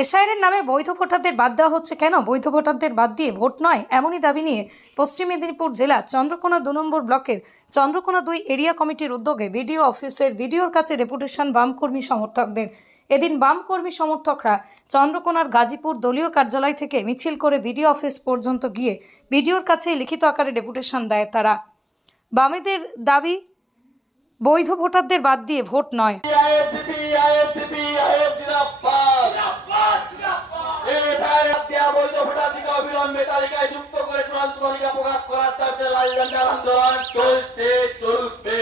এসআইআরের নামে বৈধ ভোটারদের বাদ দেওয়া হচ্ছে কেন? বৈধ ভোটারদের বাদ দিয়ে ভোট নয়, এমনই দাবি নিয়ে পশ্চিম মেদিনীপুর জেলা চন্দ্রকোনা 2 নম্বর ব্লকের চন্দ্রকোনা 2 এরিয়া কমিটির উদ্যোগে বিডিও অফিসের বিডিওর কাছে ডেপুটেশন বামকর্মী সমর্থকদের। এদিন বামকর্মী সমর্থকরা চন্দ্রকোনার গাজীপুর দলীয় কার্যালয় থেকে মিছিল করে বিডিও অফিস পর্যন্ত গিয়ে বিডিওর কাছে লিখিত আকারে ডেপুটেশন দেয় তারা। বামেদের দাবি, বৈধ ভোটারদের বাদ দিয়ে ভোট নয়। অবিলম্বে তালিকায় যুক্ত করে চূড়ান্ত তালিকা প্রকাশ করার দাবিতে লাল ঝান্ডার আন্দোলন চলছে, চলবে।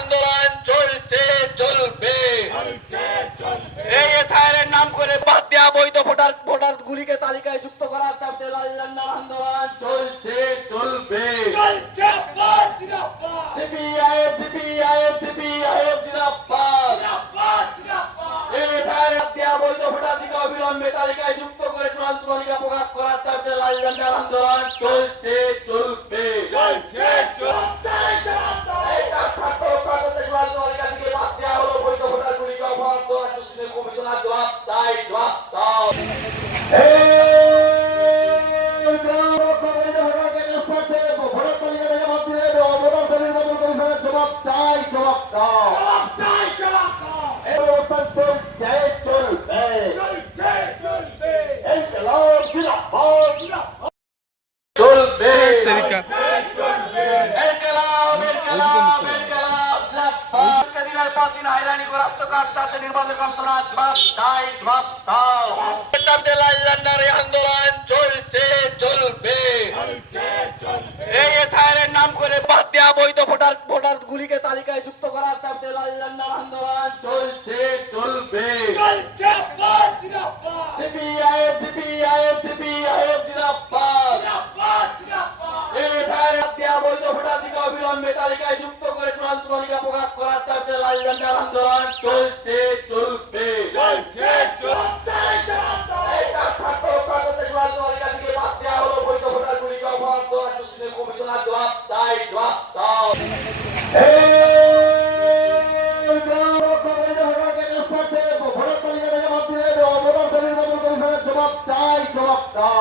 আন্দোলন চলছে, চলবে। এই এসআইআরের নাম করে বাদ দেওয়া বৈধ ভোটার গুলিকে তালিকায় যুক্ত করার দাবিতে লাল ঝান্ডার আন্দোলন চলছে, চলবে। অবিলম্বে তালিকায় যুক্ত করে চূড়ান্ত তালিকা প্রকাশ করার দাবিতে লাল ঝান্ডার আন্দোলন চলছে, চলবে। আন্দোলন চলছে, চলবে। এই এসআইআরের নাম করে বাদ দেওয়া বৈধ ভোটার গুলিকে তালিকায় যুক্ত করার দাবিতে লাল ঝান্ডার আন্দোলন চলছে, চলবে। অবিলম্বে তালিকায় যুক্ত করে চূড়ান্ত তালিকা প্রকাশ করার দাবিতে লাল ঝান্ডার আন্দোলন চলছে, চলবে। জবাব